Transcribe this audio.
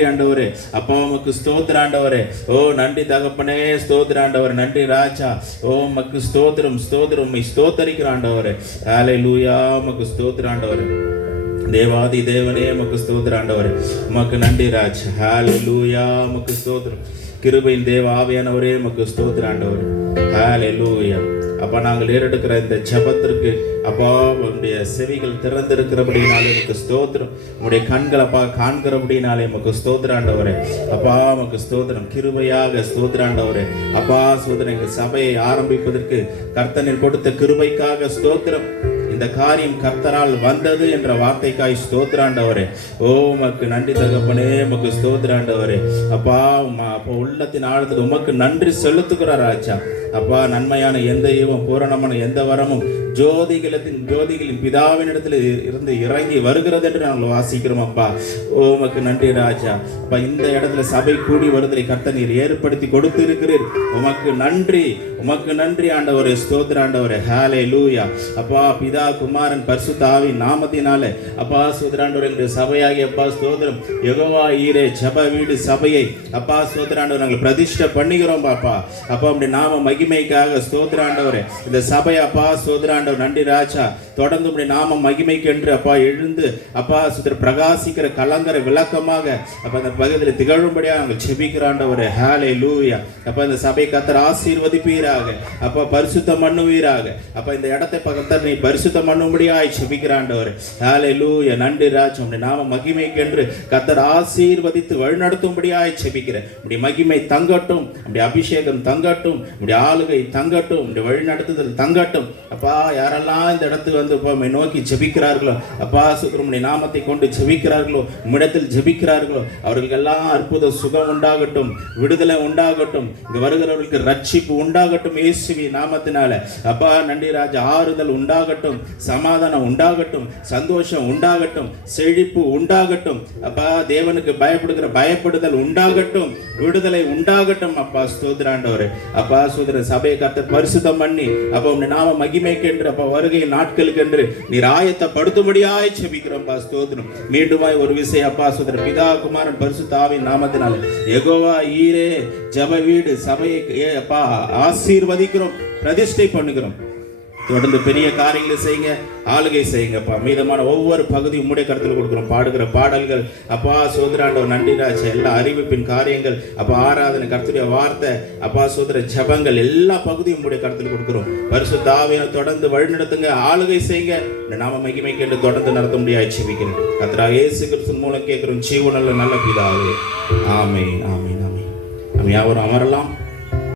ஆண்டவரே அப்பா உமக்கு ஸ்தோத்திர ஆண்டவரே. ஓ நன்றி தகப்பனே, ஸ்தோத்திர ஆண்டவரே. நன்றி ராஜா. ஓ உமக்கு ஸ்தோத்திரம் ஸ்தோத்திரம். உம்மை ஸ்தோத்தரிக்கிற ஆண்டவரே. ஹல்லேலூயா. உமக்கு ஸ்தோத்திர ஆண்டவரே. தேவாதி தேவனே உமக்கு ஸ்தோத்திர ஆண்டவரே. உமக்கு நன்றி ராஜா. ஹல்லேலூயா. உமக்கு ஸ்தோத்திரம். கிருபையின் தேவ ஆவியானவரே உமக்கு ஸ்தோத்திர ஆண்டவரே. ஹல்லேலூயா. அப்பா நாங்கள் ஏறெடுக்கிற இந்த ஜெபத்திற்கு அப்பா உங்களுடைய செவிகள் திறந்திருக்கிறபடினாலே உமக்கு ஸ்தோத்திரம். உங்களுடைய கண்கள் அப்பா காண்கிறபடினாலே உமக்கு ஸ்தோத்திர ஆண்டவரே. அப்பா உமக்கு ஸ்தோத்திரம். கிருபையாக ஸ்தோத்திர ஆண்டவரே. அப்பா ஸ்தோத்திரம். எங்கள் சபையை ஆரம்பிப்பதற்கு கர்த்தனில் கொடுத்த கிருபைக்காக ஸ்தோத்திரம். இந்த காரியம் கர்த்தரால் வந்தது என்ற வார்த்தைக்காய் ஸ்தோத்திராண்டவரே. ஓ உமக்கு நன்றி தகப்பனே, உமக்கு ஸ்தோத்திராண்டவரே. அப்பா அப்போ உள்ளத்தின் ஆழத்தில் உமக்கு நன்றி செலுத்துகிறார் ராஜா. அப்பா நன்மையான எந்த ஈவம் பூரணமான எந்த வரமும் ஜோதிகளின் பிதாவினிடத்தில் இருந்து இறங்கி வருகிறது என்று நாங்கள் வாசிக்கிறோம் அப்பா. ஓ உமக்கு நன்றி ராஜா. அப்பா இந்த இடத்துல சபை கூடி வருதலை கர்த்தர் நீர் ஏற்படுத்தி கொடுத்து இருக்கிறீர். உமக்கு நன்றி, உமக்கு நன்றி ஆண்டவரே. ஸ்தோத்திர ஆண்டவரே. ஹல்லேலூயா. அப்பா பிதா குமாரன் பரிசுத்த ஆவியின் நாமத்தினாலே அப்பா ஸ்தோத்திராண்டவரே எங்களுடைய சபையாகி அப்பா ஸ்தோத்திரம் யெகோவா ஈரே ஜெப வீடு சபையை அப்பா ஸ்தோத்திராண்டவரே நாங்கள் பிரதிஷ்டை பண்ணிக்கிறோம் பாப்பா. அப்பா உம்முடைய நாம மகிமைக்காக ஸ்தோத்திராண்டவரே இந்த சபை அப்பா ஸ்தோத்திராண்டவர். நன்றி ராஜா. தொடர்ந்து உம்முடைய நாம மகிமைக்கு என்று அப்பா எழுந்து அப்பா சுத்திர பிரகாசிக்கிற கலங்கரை விளக்கமாக அப்ப அந்த பகுதியில் திகழும்படியாக நாங்கள் ஜெபிக்கிறாண்டவரே. ஹல்லேலூயா. அப்ப இந்த சபை கர்த்தர் ஆசீர்வதிப்பீராக. அப்பா பரிசுத்தம் பண்ணுவீராக. அப்ப இந்த இடத்தை கர்த்தர் நீ பரிசுத்தம் பண்ணும்படியாய் ஜெபிக்கிறாண்டவரே. ஹல்லேலூயா. நன்றி ராஜா. உம்முடைய நாம மகிமைக்கு என்று கர்த்தர் ஆசீர்வதித்து வழிநடத்தும்படியாய் ஜெபிக்கிறேன். உம்முடைய மகிமை தங்கட்டும், உம்முடைய அபிஷேகம் தங்கட்டும், உம்முடைய ஆளுகை தங்கட்டும், உம்முடைய வழிநடத்துதல் தங்கட்டும். அப்பா யாரெல்லாம் இந்த இடத்துக்கு வந்து உம்மை நோக்கி ஜெபிக்கிறார்களோ அப்பா உம்முடைய நாமத்தை கொண்டு ஜெபிக்கிறார்களோ உம்மிடத்தில் ஜெபிக்கிறார்களோ அவர்களுக்கெல்லாம் அற்புத சுகம் உண்டாகட்டும், விடுதலை உண்டாகட்டும், இங்கு வருகிறவர்களுக்கு ரட்சிப்பு உண்டாகட்டும் இயேசுவின் நாமத்தினால. அப்பா நன்றி ராஜா. ஆறுதல் உண்டாகட்டும், சமாதானம் உண்டாகட்டும், சந்தோஷம் உண்டாகட்டும், செழிப்பு உண்டாகட்டும். அப்பா தேவனுக்கு பயப்படுதல் உண்டாகட்டும், விடுதலை உண்டாகட்டும். அப்பா ஸ்தோத்திராண்டவரே. அப்பா ஸ்தோத்திர சபையை கர்த்தர் பரிசுத்தம் பண்ணி அப்பா உம்முடைய நாம மகிமைக்கு என்று அப்பா வருகை நாட்களுக்கு என்று நீர் ஆயத்தப்படுத்தும்படியாய் ஜெபிக்கிறோம் அப்பா ஸ்தோத்திரம். மீண்டுமாய் ஒரு விஷயம் அப்பா ஸ்தோத்திரம் பிதா குமாரன் பரிசுத்த ஆவியின் நாமத்தினால யெகோவா ஈரே ஜெப வீடு சபையை அப்பா ஆசீர்வதிக்கிறோம், பிரதிஷ்டை பண்ணுகிறோம். தொடர்ந்து பெரிய காரியங்களை செய்யுங்க, ஆளுகை செய்யுங்கப்பா. மீதமான ஒவ்வொரு பகுதியும் உம்முடைய கருத்தில் கொடுக்கிறோம். பாடுகிற பாடல்கள் அப்பா சோதராண்டவர் நன்றி ராஜா. எல்லா அறிவிப்பின் காரியங்கள் அப்பா ஆராதனை கர்த்தருடைய வார்த்தை அப்பா சோதர ஜபங்கள் எல்லா பகுதியும் உம்முடைய கருத்தில் கொடுக்கிறோம். பரிசுத்த ஆவியை தொடர்ந்து வழிநடத்துங்க, ஆளுகை செய்யுங்க. நாம மகிமைக்கு என்று தொடர்ந்து நடத்த முடியாது ஜெபிக்கிறேன். கர்த்தராகிய இயேசு கிறிஸ்துவின் மூலம் கேட்கிறோம் ஜீவனுள்ள நல்ல பிதாவே. ஆமென் ஆமென் ஆமென். நாம் யாவரும் அமரலாம்.